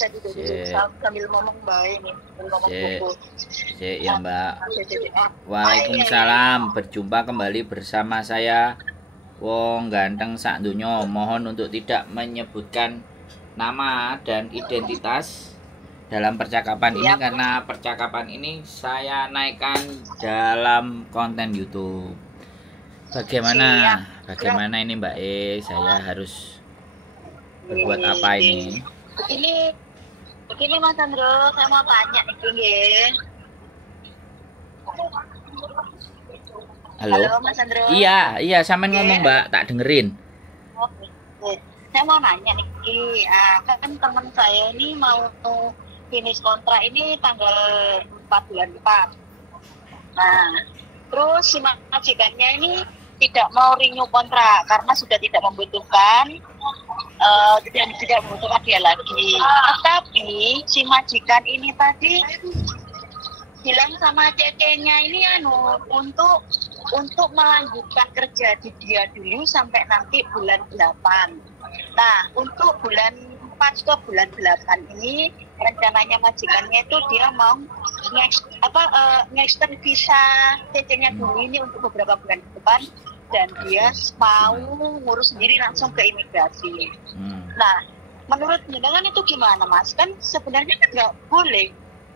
Jadi Sip. sambil ngomong baik nih, sambil ngomong Sip. buku. Sip ya Mbak. Iya. Waalaikumsalam. Berjumpa kembali bersama saya Wong Ganteng sak dunyo. Mohon untuk tidak menyebutkan nama dan identitas dalam percakapan ini Siap. karena percakapan ini saya naikkan dalam konten YouTube. Bagaimana ini Mbak Saya harus berbuat apa ini? Begini Mas Andro, saya mau tanya nih, nggih. Halo? Mas Andro. Iya, sampean ngomong Mbak, tak dengerin. Oke. Saya mau nanya nih, kan teman saya ini mau finish kontrak ini tanggal 4 bulan depan. Nah, terus si majikannya ini tidak mau renew kontrak karena sudah tidak membutuhkan tidak membutuhkan dia lagi. Tapi si majikan ini tadi bilang sama cecenya ini untuk melanjutkan kerja di dia dulu sampai nanti bulan 8. Nah, untuk bulan 4 ke bulan 8 ini rencananya majikannya itu dia mau nge-extend visa cecenya dulu ini untuk beberapa bulan ke depan, dan dia mau ngurus sendiri langsung ke imigrasi. Nah, menurut jenengan itu gimana Mas? Kan sebenarnya kan nggak boleh.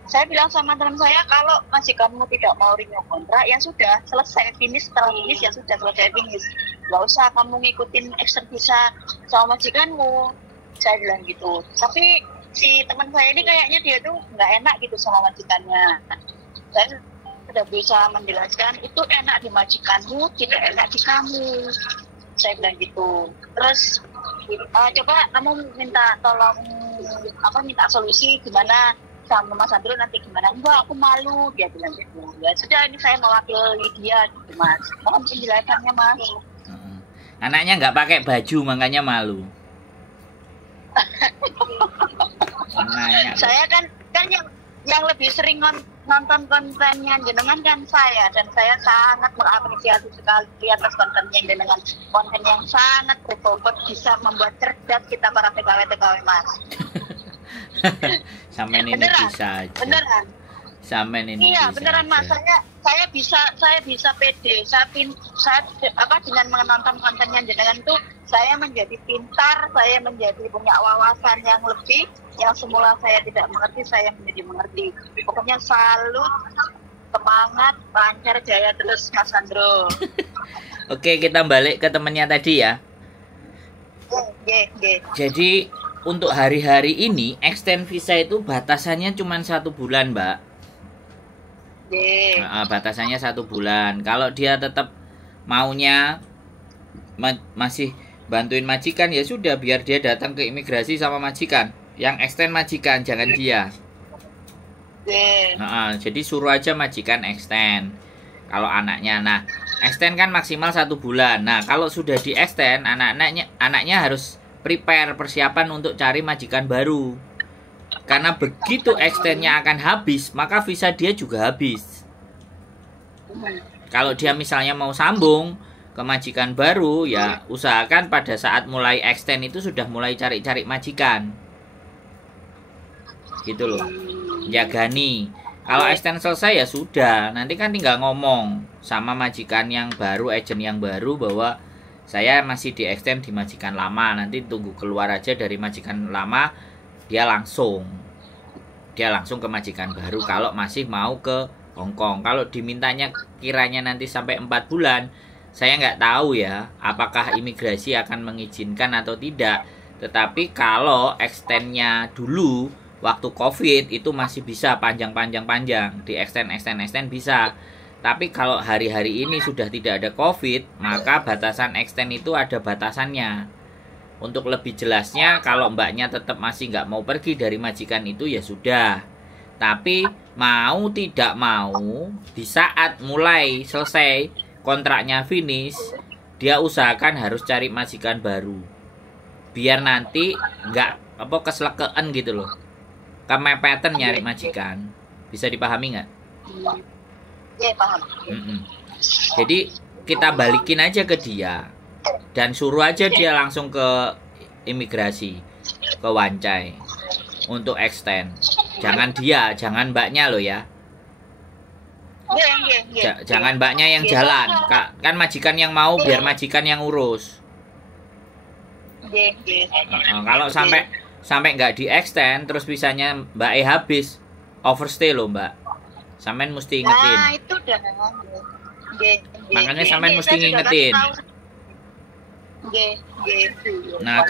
Saya bilang sama teman saya, kalau majikanmu tidak mau renew kontrak, ya sudah selesai finish, setelah finish ya sudah selesai finish. Nggak usah kamu ngikutin extend visa sama majikanmu. Saya bilang gitu. Tapi si teman saya ini kayaknya dia tuh nggak enak gitu sama majikannya. Saya sudah bisa menjelaskan itu enak di majikanmu, tidak enak di kamu. Saya bilang gitu. Terus coba kamu minta tolong minta solusi gimana sama Mas Andro nanti gimana. Enggak, aku malu, dia bilang gitu. Ya sudah, ini saya mewakili dia gitu Mas. Mohon penjelasannya Mas. Anaknya nggak pakai baju makanya malu. Saya kan yang lebih sering nonton kontennya jenengan kan saya, dan saya sangat mengapresiasi sekali atas kontennya jenengan. Konten yang sangat berbobot, bisa membuat cerdas kita para TKW Mas. Sampean ini beneran, bisa aja. Beneran. Sampean ini iya, bisa beneran aja. Mas. Saya bisa pede. Saya dengan menonton kontennya jenengan tuh saya menjadi pintar, saya menjadi punya wawasan yang lebih, yang semula saya tidak mengerti, saya menjadi mengerti. Pokoknya salut, semangat, lancar jaya terus Mas Andro. Oke, kita balik ke temennya tadi ya. Ye. Jadi untuk hari-hari ini extend visa itu batasannya cuma 1 bulan Mbak. Batasannya 1 bulan. Kalau dia tetap maunya masih bantuin majikan, ya sudah, biar dia datang ke imigrasi sama majikan. Yang extend majikan, jangan dia. Jadi suruh aja majikan extend kalau anaknya. Nah, extend kan maksimal 1 bulan. Nah, kalau sudah di extend, anaknya harus prepare, persiapan untuk cari majikan baru. Karena begitu extendnya akan habis, maka visa dia juga habis. Kalau dia misalnya mau sambung ke majikan baru, ya usahakan pada saat mulai extend itu sudah mulai cari-cari majikan. Gitu loh. Jagani. Kalau extend selesai ya sudah, nanti kan tinggal ngomong sama majikan yang baru, agent yang baru, bahwa saya masih di extend di majikan lama. Nanti tunggu keluar aja dari majikan lama, dia langsung ke majikan baru kalau masih mau ke Hongkong. Kalau dimintanya kiranya nanti sampai 4 bulan, saya nggak tahu ya apakah imigrasi akan mengizinkan atau tidak. Tetapi kalau extendnya dulu waktu COVID itu masih bisa panjang, di extend bisa. Tapi kalau hari-hari ini sudah tidak ada COVID, maka batasan extend itu ada batasannya. Untuk lebih jelasnya, kalau mbaknya tetap masih nggak mau pergi dari majikan itu, ya sudah. Tapi mau tidak mau, di saat mulai selesai kontraknya finish, dia usahakan harus cari majikan baru. Biar nanti nggak keselekean gitu loh. Kemepetan nyari majikan. Bisa dipahami nggak? Iya, paham. Jadi kita balikin aja ke dia dan suruh aja dia langsung ke imigrasi, ke Wancai. untuk extend. Jangan dia, jangan mbaknya loh ya. Jangan mbaknya yang jalan. Kan majikan yang mau, biar majikan yang urus. Kalau sampai nggak di extend, terus bisanya mbak habis, overstay loh mbak. Sampean mesti ingetin. Nah, itu dah. Makanya sampean mesti ngingetin. Nah,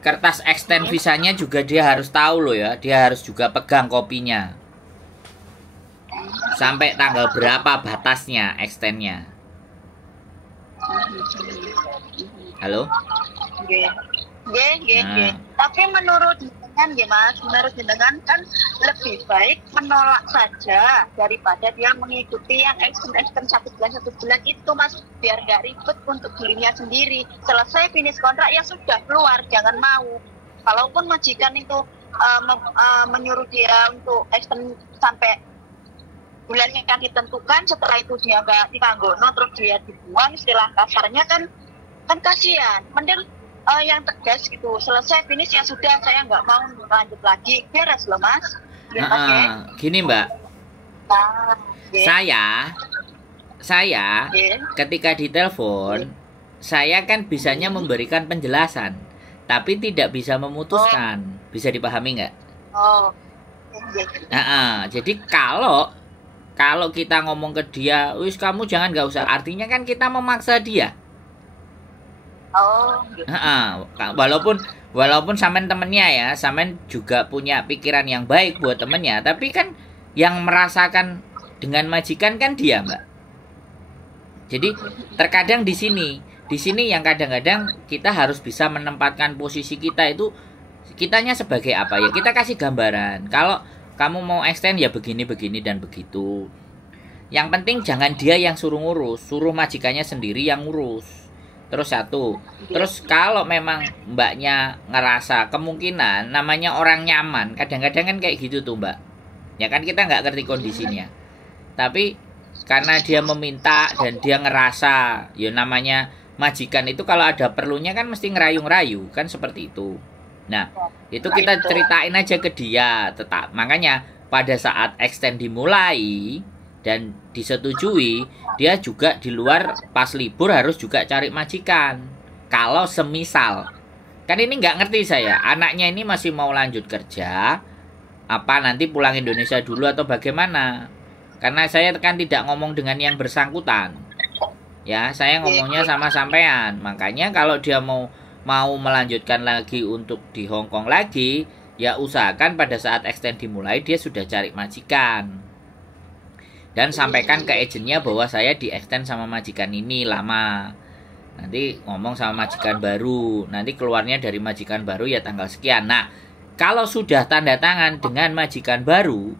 kertas extend visanya juga dia harus tahu loh ya. Dia harus juga pegang kopinya. Sampai tanggal berapa batasnya extendnya. Halo? Tapi menurut jenengan kan lebih baik menolak saja daripada dia mengikuti yang extend 1 bulan itu, Mas, biar gak ribet untuk dirinya sendiri. Selesai finish kontrak ya sudah, keluar, jangan mau. Kalaupun majikan itu menyuruh dia untuk extend sampai bulannya kan ditentukan, setelah itu dia gak dikanggono terus dia dibuang, istilah kasarnya kan kasihan. Mending yang tegas gitu, selesai finish ya sudah, saya nggak mau lanjut lagi, beres loh Mas. Gini Mbak, saya ketika ditelepon, saya kan bisanya memberikan penjelasan, tapi tidak bisa memutuskan. Bisa dipahami nggak? Jadi kalau kita ngomong ke dia, wis kamu jangan, nggak usah, artinya kan kita memaksa dia. Walaupun sampean temennya ya, sampean juga punya pikiran yang baik buat temennya, tapi kan yang merasakan dengan majikan kan dia, Mbak. Jadi terkadang di sini yang kadang-kadang kita harus bisa menempatkan posisi kita itu, kitanya sebagai apa ya? Kita kasih gambaran. Kalau kamu mau extend ya begini dan begitu. Yang penting jangan dia yang suruh ngurus, suruh majikannya sendiri yang ngurus. Terus satu. Terus kalau memang mbaknya ngerasa kemungkinan, namanya orang nyaman, kadang-kadang kan kayak gitu tuh Mbak. Ya kan kita nggak ngerti kondisinya. Tapi karena dia meminta dan dia ngerasa, ya namanya majikan itu kalau ada perlunya kan mesti ngerayu-ngerayu, kan seperti itu. Nah, itu kita ceritain aja ke dia. Makanya pada saat extend dimulai dan disetujui, dia juga di luar pas libur harus juga cari majikan. Kalau semisal, kan ini nggak ngerti saya, anaknya ini masih mau lanjut kerja, apa nanti pulang Indonesia dulu atau bagaimana? Karena saya kan tidak ngomong dengan yang bersangkutan. Ya, saya ngomongnya sama sampean. Makanya kalau dia mau melanjutkan lagi untuk di Hong Kong lagi, ya usahakan pada saat extend dimulai dia sudah cari majikan. Dan sampaikan ke agennya bahwa saya di extend sama majikan ini lama. Nanti ngomong sama majikan baru. Nanti keluarnya dari majikan baru ya tanggal sekian. Nah, kalau sudah tanda tangan dengan majikan baru,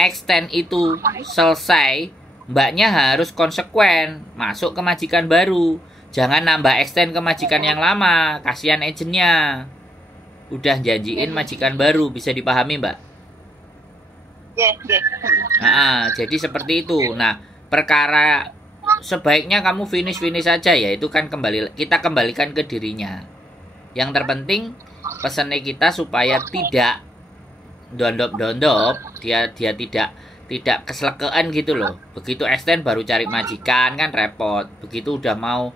extend itu selesai, mbaknya harus konsekuen masuk ke majikan baru. Jangan nambah extend ke majikan yang lama. Kasihan agennya. Udah janjiin majikan baru. Bisa dipahami Mbak? Jadi seperti itu. Nah, perkara sebaiknya kamu finish saja ya. Itu kan kita kembalikan ke dirinya. Yang terpenting pesannya kita supaya tidak dondop, dia tidak keselekean gitu loh. Begitu extend baru cari majikan kan repot. Begitu udah mau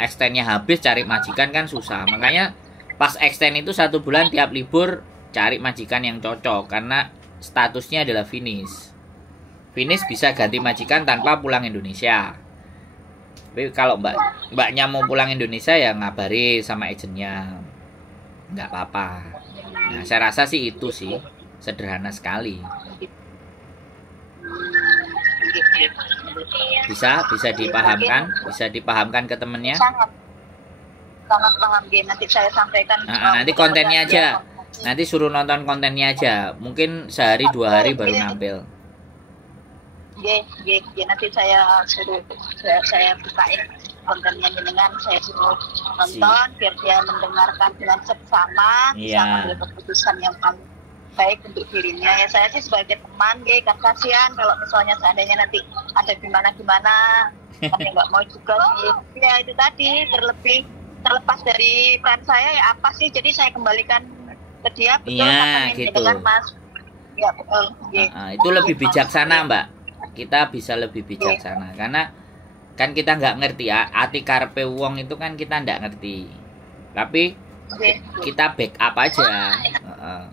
extendnya habis cari majikan kan susah. Makanya pas extend itu 1 bulan tiap libur cari majikan yang cocok, karena statusnya adalah finish bisa ganti majikan tanpa pulang Indonesia. Tapi kalau mbaknya mau pulang Indonesia ya ngabari sama agennya, nggak apa-apa. Nah, saya rasa sih itu sih sederhana sekali. Bisa dipahamkan ke temennya. Sangat paham, nanti saya sampaikan. Nanti kontennya aja. Nanti suruh nonton kontennya aja. Mungkin sehari 2 hari baru nampil. Nanti saya suruh saya bukain kontennya dengan saya suruh nonton biar dia mendengarkan dengan seksama, bisa mengambil keputusan yang paling baik untuk dirinya. Ya saya sih sebagai teman, kan kasihan kalau misalnya seandainya nanti ada gimana, kan nggak mau juga sih. Ya itu tadi terlepas dari peran saya ya apa sih, jadi saya kembalikan ke dia, betul Iya, katanya gitu. dengan Mas. Ya betul. Itu lebih bijaksana, Mbak. Kita bisa lebih bijaksana karena kan kita nggak ngerti ya, ati karepe wong itu kan kita nggak ngerti. Tapi kita backup aja.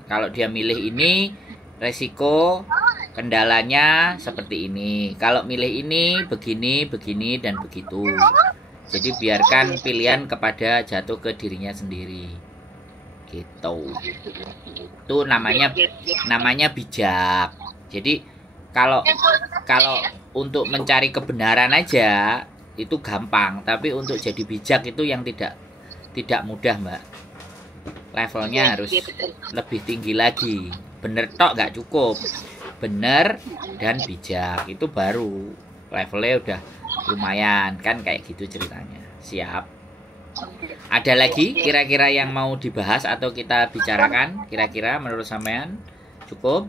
Kalau dia milih ini, resiko kendalanya seperti ini. Kalau milih ini, begini, begini, dan begitu. Jadi biarkan pilihan kepada jatuh ke dirinya sendiri. Gitu. Itu namanya bijak. Jadi kalau untuk mencari kebenaran aja itu gampang, tapi untuk jadi bijak itu yang tidak mudah, Mbak. Levelnya harus lebih tinggi lagi. Bener tok nggak cukup. Bener dan bijak itu baru levelnya udah lumayan kan, kayak gitu ceritanya. Siap. Ada lagi kira-kira yang mau dibahas atau kita bicarakan? Kira-kira menurut sampean cukup?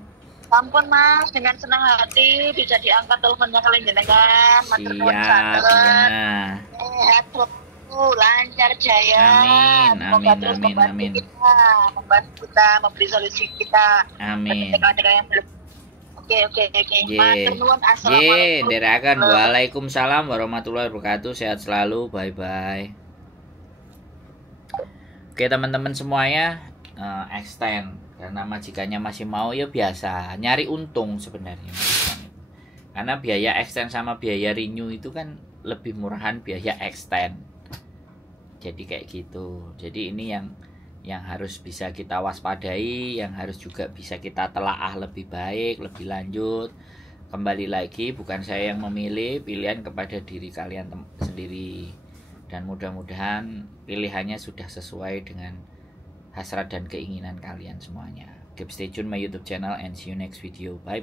Ampun Mas, dengan senang hati bisa diangkat teleponnya kalian jenengan. Siap ya. Sehat, lancar jaya. Amin. Membantu kita, memberi solusi kita. Amin. Oke. Assalamualaikum. Derakan. Waalaikumsalam warahmatullahi wabarakatuh. Sehat selalu. Bye. Oke teman-teman semuanya, extend karena majikannya masih mau ya biasa nyari untung sebenarnya. Karena biaya extend sama biaya renew itu kan lebih murahan biaya extend. Jadi kayak gitu. Jadi ini yang harus bisa kita waspadai, yang harus juga bisa kita telaah lebih baik, lebih lanjut. Kembali lagi, bukan saya yang memilih, pilihan kepada diri kalian sendiri. Dan mudah-mudahan pilihannya sudah sesuai dengan hasrat dan keinginan kalian semuanya. Keep stay tune my YouTube channel and see you next video. Bye.